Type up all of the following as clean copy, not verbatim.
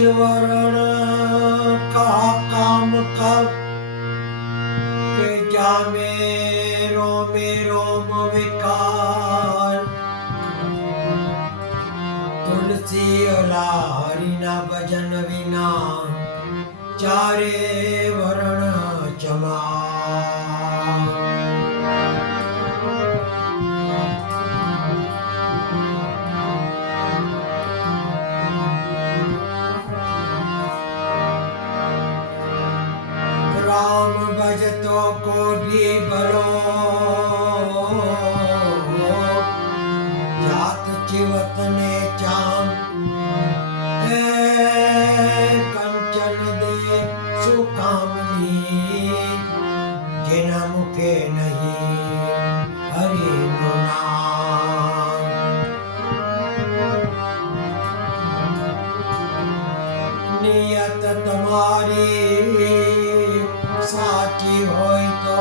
वरण का काम कब के जामे रोमे रोम विकार तुलसी हरि ना भजन विना चारे वरण चमा राम भजतो को भी भलो जात जीवत ने चाम कंचन दे सुकामनी जिना मुखे नहीं हरि नो नाम नियत तुम्हारी साची होय तो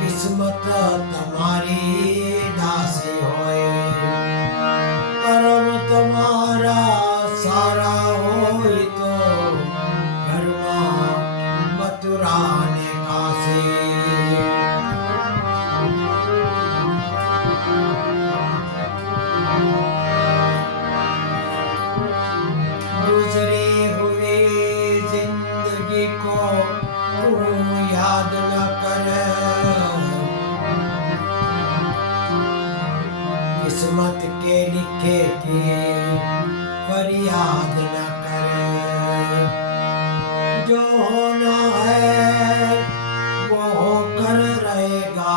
किस्मत तुम्हारी दासी होय कर्म तुम्हारा सारा होय तो घरमा मथुरा ने काशी दूसरी हुई जिंदगी को तू याद न कर किस्मत के लिखे की फरियाद न कर जो होना है वो होकर रहेगा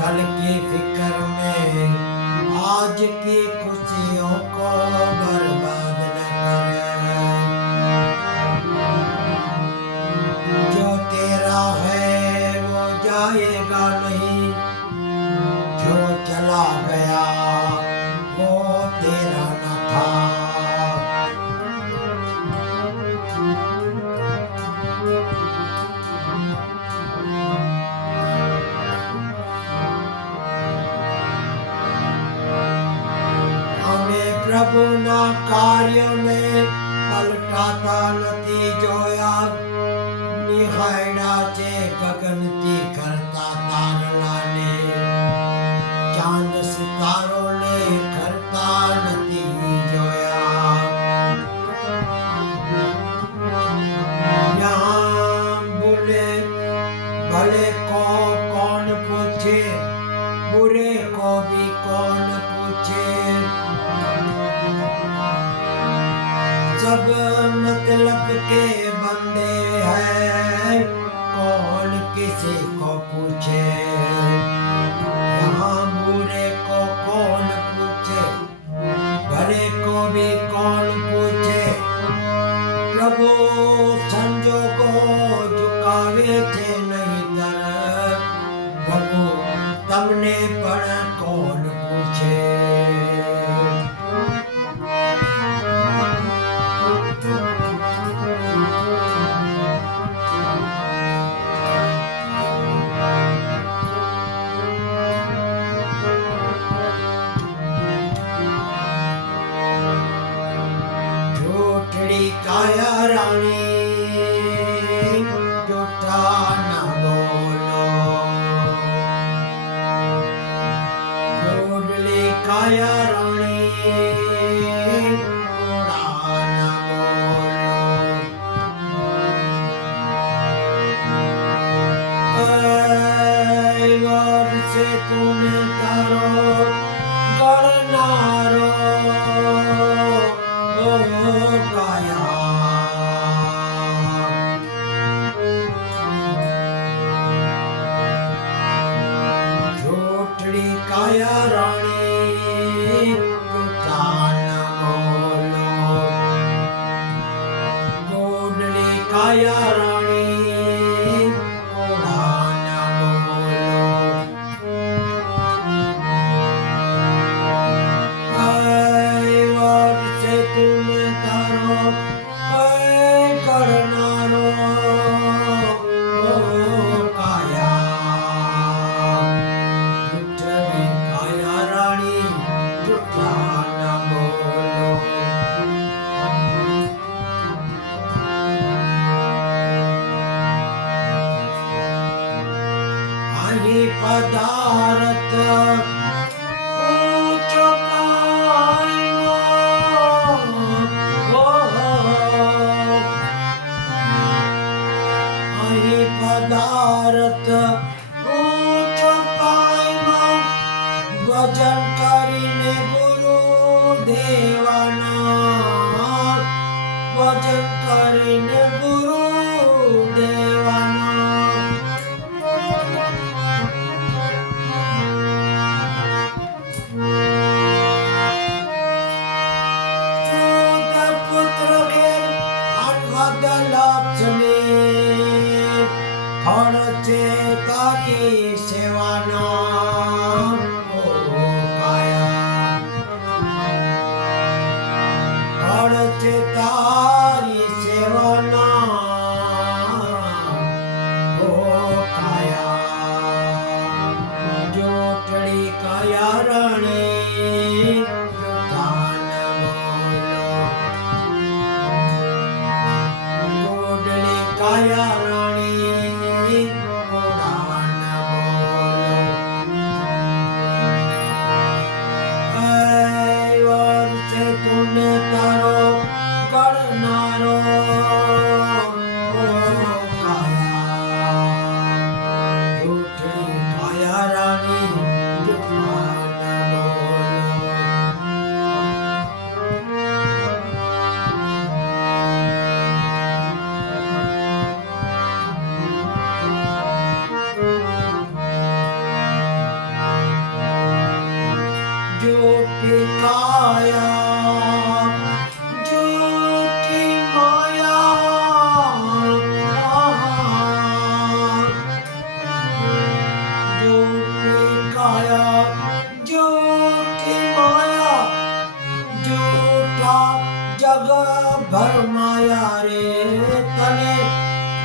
कल की फिक्र में आज की खुशियों को बर्बाद न कर जो तेरा है वो जाएगा नहीं जो चला गया वो तेरा न था हमें प्रभु ना कार्य में पलटाता नती जोया निहायडा चे गगनती करता तारला ने चांद सितारों ने करता नती जोया यहाँ बुरे भले को कौन पूछे बुरे को भी कौन पूछे सब मतलब के बंदे हैं कौन किसी को पूछे यहाँ बुरे को कौन पूछे भले को भी कौन पूछे प्रभु संजोगो झुकावे थे नहीं तर प्रभु तमने पण कौन पूछे झूठड़ी काया रानी झूठा न बोलो झूठड़ी काया रानी कूड़ा न बोलो ऐवर से तुम करो गणनारो काया દેવાના ભજન કરીને ગુરુ દેવાના સુત પુત્ર કે અનવદ લક્ષ્મી ફળ છે તારી સેવાના ઓ કાયા ફળ છે તારી સેવાના ઓ કાયા જોટડી કાયા રણે દાન બોલો ગોડડી કાયા રાણી जग भर माया रे तने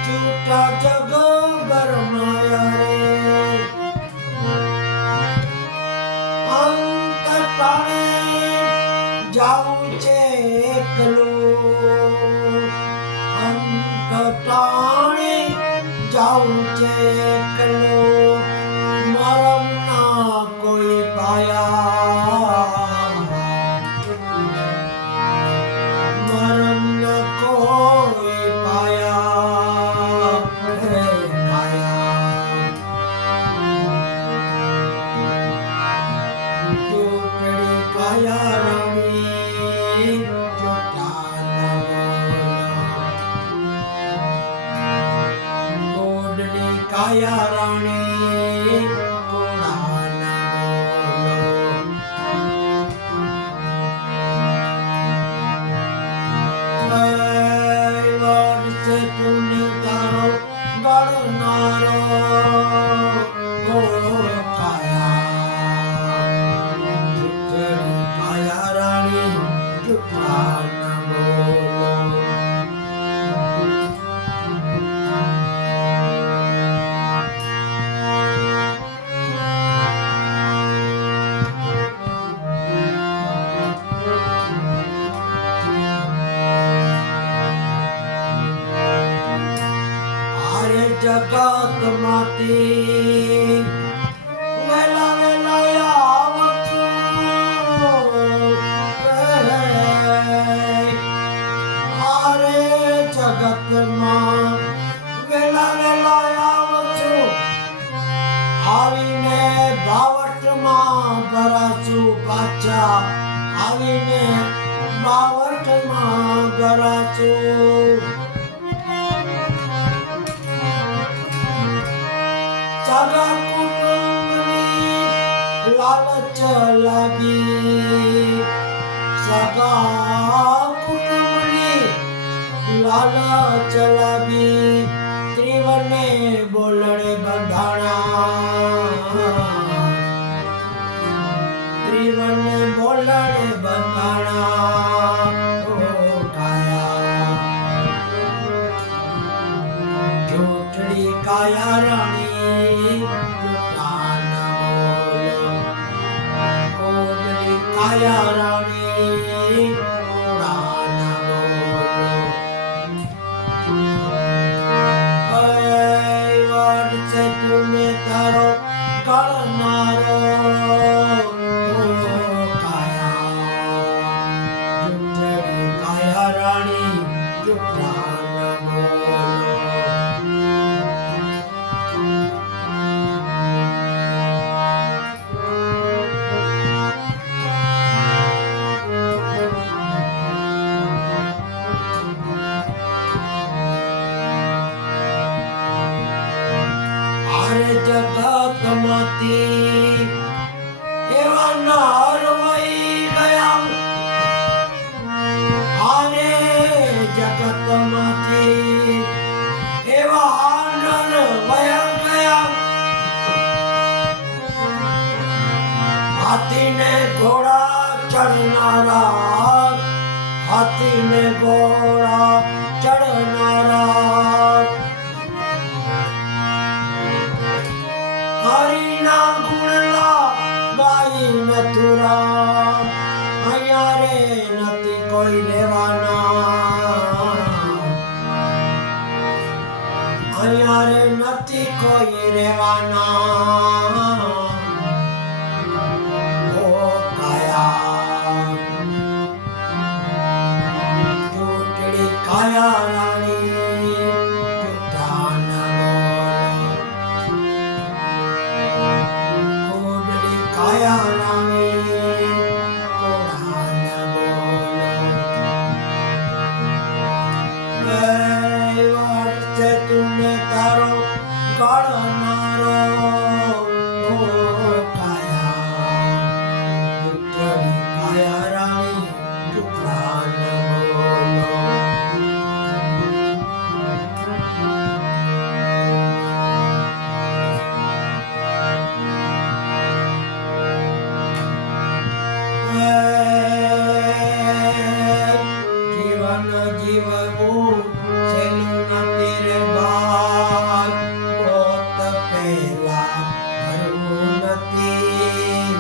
झूठा जग भर माया रे अंत टाणे जाऊं छे एकलो अंत टाणे जाऊं छे एकलो मरम ना कोई पाया काया रानी जगत माती वेला वेला आवछु आरे जगत मा वेला वेला आवछु आवीने बावट मा भराछु पाछा आवीने बावट मा भराछु सगा कुटुंबनी लालच लागी सगा कुटुंबनी लालच लागी त्रिवने बोलड़े बंधाणा त्रिवने बोलड़े बंधाणा जोटड़ी काया रानी काया रानी उड़ान बोलो वर्ष तुम्हें तारो करनारो काया काया रानी उड़ान बोलो જગતમાંથી એવા નર વયા ગયા હાથીને ઘોડા ચડનારા હાથીને ઘોડા ચડનારા હરિના ગુણલા ગાઈ મથુરા અહીંયા રે નથી કોઈ રહેવાના અહીંયા રે નથી કોઈ રહેવાના ઓ કાયા તૂટડી કાયા રાણી જૂઠા ન બોલો કૂટડી કાયા રાણી કોડા ન બોલો વર્ષે તુમે તારો ગળનારો ઓ કાયા તૂટડી કાયા રાણી જૂઠા ન બોલો જીવન જીવવું સહેલું નથી રે બાપ મોત પહેલા મરવું નથી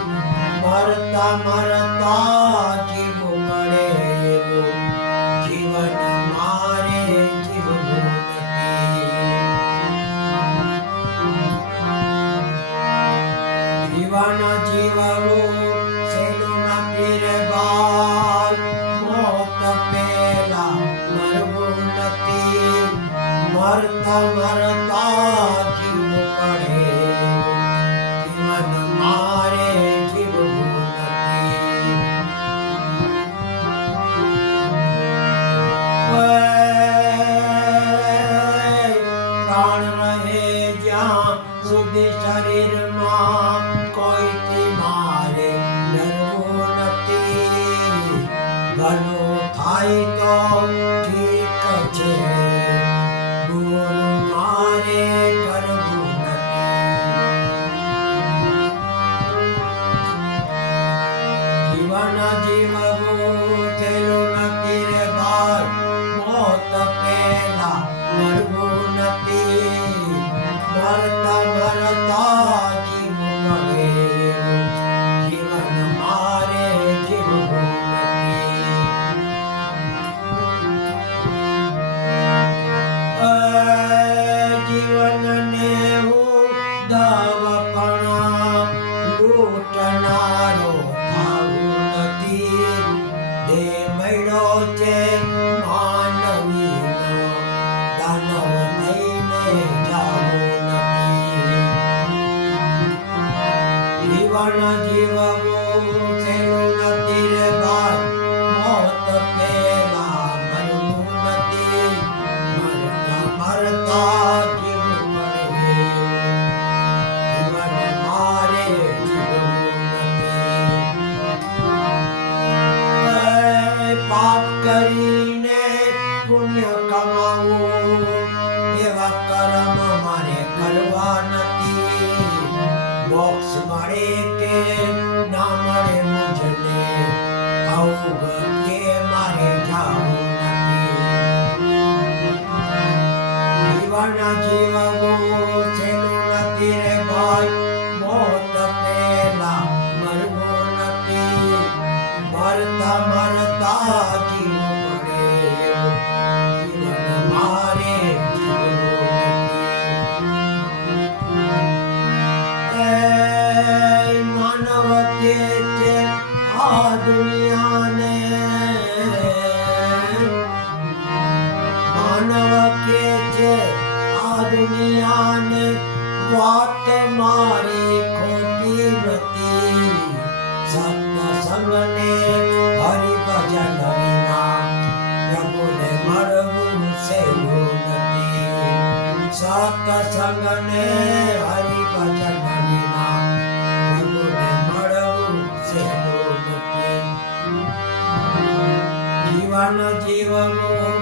મરતા મરતા જીવવું મળે એવું જીવન મારે જીવવું નથી જીવન જીવવું સહેલું નથી રે બાપ મોત પહેલા મરવું નથી મરતા મરતા જીવવું પડે જીવન મારે જીવવું નથી પ્રાણ રહે જ્યાં સુધી શરીરમાં કોઈથી મારે ડરવું નથી ભલું થાય તો ઠીક છે ભૂલ મારે કરવું નથી જીવન જીવવું સહેલું નથી રે બાળ મોત પહેલા મરવું નથી મરતા મરતા જીવવું પડે જીવન મારે જીવવું નથી જીવનને ઉદાવપણા લૂંટનારો થાવું નથી દેહ મળ્યો છે માનવીનો દાનવ થઈને જાવું નથી જીવન જીવવું સહેલું નથી રે બાળ મોત પહેલા મરવું નથી મરતા મરતા જીવવું પડે જીવન મારે જીવવું નથી પાપ કરીને પુણ્ય કમાવું એવા કર્મ મારે કરવા નથી મોક્ષ મળે કે ના મળે મુજને અવગત્ય મારે જાવું નથી જીવન જીવવું સહેલું નથી રે ભાઈ મોત પહેલા મરવું નથી મરતા મરતા જીવવું પડે જીવન મારે જીવવું નથી માનવ કે છે આ દુનિયાને માનવ કે છે આ દુનિયાને વાત મારી ખોટી નથી સત્સંગને હરિભજન વિના પ્રભુને મળવું સહેલું નથી સત્સંગને હરિભજન વિના પ્રભુને મળવું સહેલું નથી જીવન જીવવું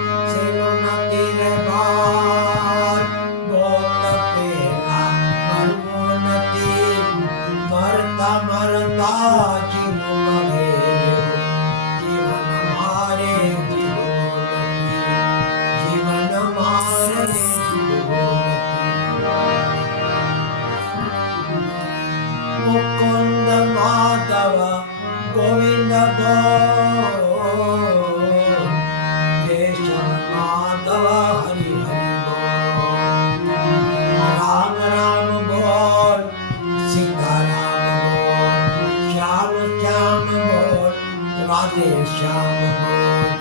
રામ બોલ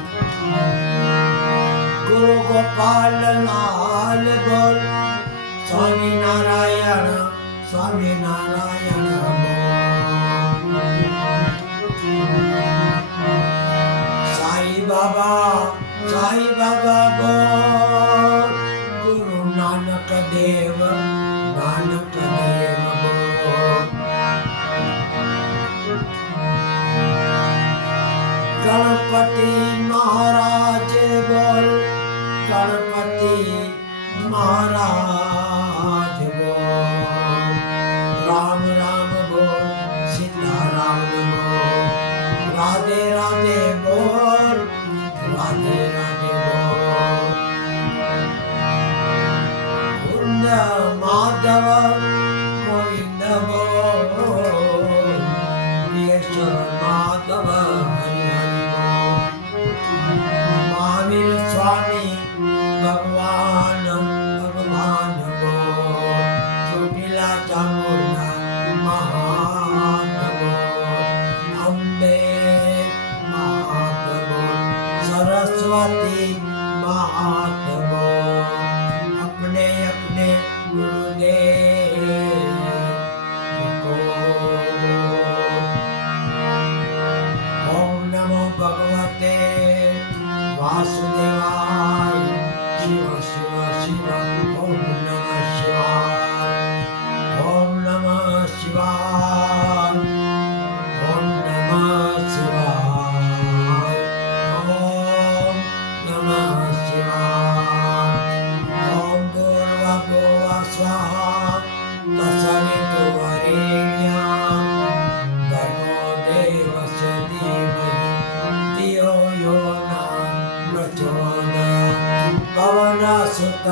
ગુરુ ગોપાલ લાલ બોલ સ્વામી નારાયણ બોલ સાઈ બાબા બોલ ગુરુ નાનક દેવ બોલ ગણપતિ મહારાજ બોલ ગણપતિ મહારાજ બોલ રામ બોલ સીતારામ બોલ રાધે રાધે બોલ રાધે બોલ ગોવિંદ માધવ ગોવિંદ બોલ યેશ્વર માધવ મહાવીર સ્વામી ભગવાન બોલ ચોટીલા ચામુંડા મહાન બોલ અંબે માત બોલ સરસ્વતી માત બોલ अपने गुरुदेव को ओम नमो भगवते वासुदेवाय शिव शिव शिव ओम नमः शिवाय ओम नमः शिवाय ओम नमः शिवाय ओम नमः शिवाय ओम भूर्भुवः स्वाहा तत्सवितुर्वरेण्यं भर्गो देवस्य धीमहि धियो यो न प्रचोदयात् पवनसुत